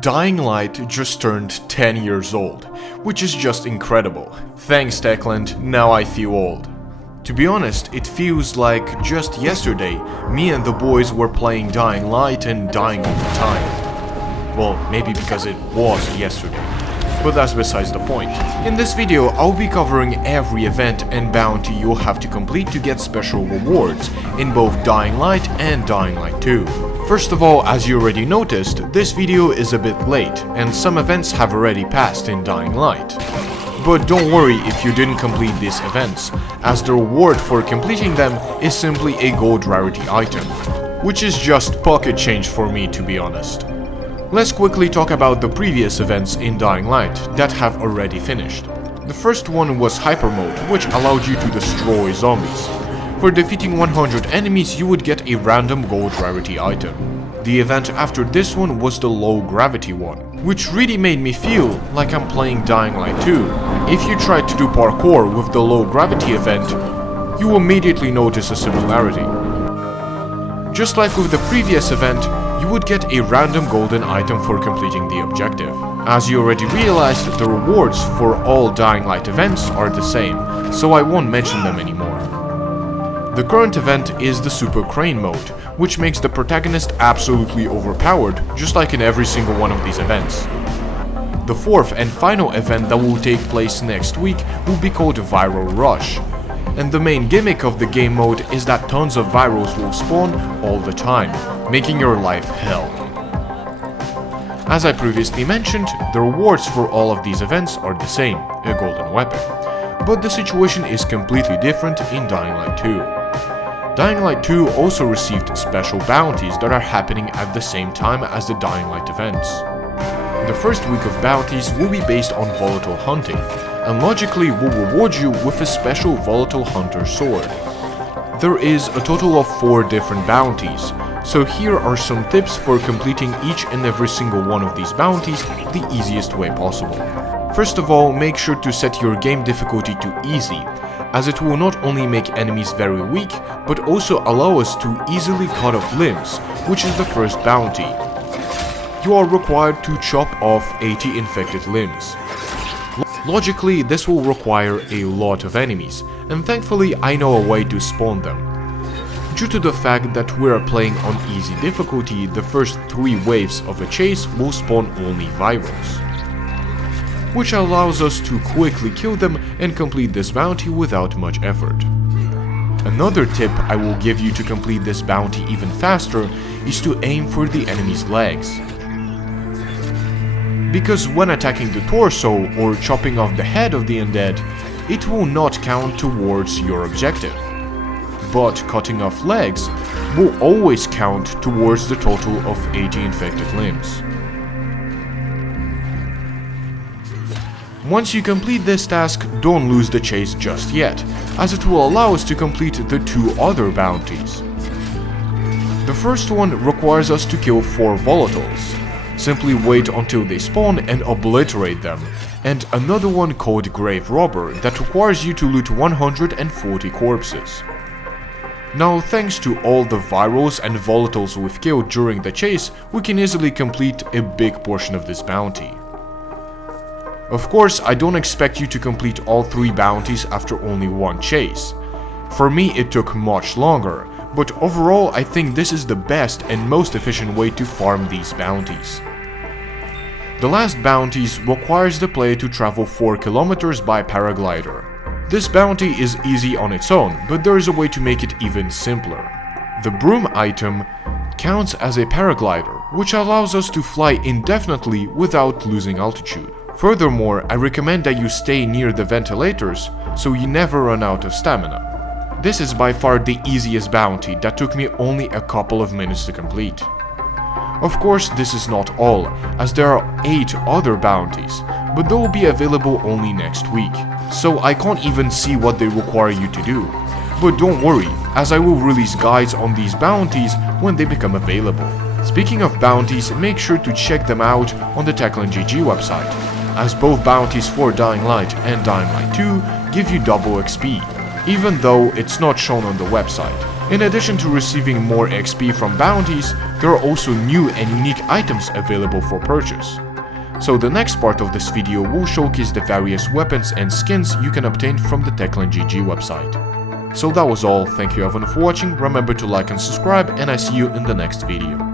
Dying Light just turned 10 years old, which is just incredible. Thanks Techland, now I feel old. To be honest, it feels like just yesterday, me and the boys were playing Dying Light and dying all the time. Well, maybe because it was yesterday. But that's besides the point. In this video, I'll be covering every event and bounty you'll have to complete to get special rewards in both Dying Light and Dying Light 2. First of all, as you already noticed, this video is a bit late, and some events have already passed in Dying Light. But don't worry if you didn't complete these events, as the reward for completing them is simply a gold rarity item, which is just pocket change for me, to be honest. Let's quickly talk about the previous events in Dying Light that have already finished. The first one was Hyper Mode, which allowed you to destroy zombies. For defeating 100 enemies, you would get a random gold rarity item. The event after this one was the Low Gravity one, which really made me feel like I'm playing Dying Light 2. If you tried to do parkour with the Low Gravity event, you immediately notice a similarity. Just like with the previous event, you would get a random golden item for completing the objective. As you already realized, the rewards for all Dying Light events are the same, so I won't mention them anymore. The current event is the Super Crane mode, which makes the protagonist absolutely overpowered, just like in every single one of these events. The fourth and final event that will take place next week will be called Viral Rush. And the main gimmick of the game mode is that tons of virals will spawn all the time, making your life hell. As I previously mentioned, the rewards for all of these events are the same, a golden weapon. But the situation is completely different in Dying Light 2. Dying Light 2 also received special bounties that are happening at the same time as the Dying Light events. The first week of bounties will be based on volatile hunting, and logically will reward you with a special volatile hunter sword. There is a total of 4 different bounties, so here are some tips for completing each and every single one of these bounties the easiest way possible. First of all, make sure to set your game difficulty to easy, as it will not only make enemies very weak, but also allow us to easily cut off limbs, which is the first bounty. You are required to chop off 80 infected limbs. Logically, this will require a lot of enemies, and thankfully I know a way to spawn them. Due to the fact that we are playing on easy difficulty, the first 3 waves of a chase will spawn only virals, which allows us to quickly kill them and complete this bounty without much effort. Another tip I will give you to complete this bounty even faster is to aim for the enemy's legs. Because when attacking the torso or chopping off the head of the undead, it will not count towards your objective. But cutting off legs will always count towards the total of 80 infected limbs. Once you complete this task, don't lose the chase just yet, as it will allow us to complete the 2 other bounties. The first one requires us to kill 4 volatiles. Simply wait until they spawn and obliterate them, and another one called Grave Robber that requires you to loot 140 corpses. Now, thanks to all the virals and volatiles we've killed during the chase, we can easily complete a big portion of this bounty. Of course, I don't expect you to complete all 3 bounties after only 1 chase. For me, it took much longer, but overall I think this is the best and most efficient way to farm these bounties. The last bounties requires the player to travel 4 kilometers by paraglider. This bounty is easy on its own, but there is a way to make it even simpler. The broom item counts as a paraglider, which allows us to fly indefinitely without losing altitude. Furthermore, I recommend that you stay near the ventilators, so you never run out of stamina. This is by far the easiest bounty that took me only a couple of minutes to complete. Of course, this is not all, as there are 8 other bounties, but they will be available only next week, so I can't even see what they require you to do. But don't worry, as I will release guides on these bounties when they become available. Speaking of bounties, make sure to check them out on the techlandgg website, as both bounties for Dying Light and Dying Light 2 give you double XP, even though it's not shown on the website. In addition to receiving more XP from bounties, there are also new and unique items available for purchase. So the next part of this video will showcase the various weapons and skins you can obtain from the techlandgg website. So that was all, thank you everyone for watching, remember to like and subscribe, and I see you in the next video.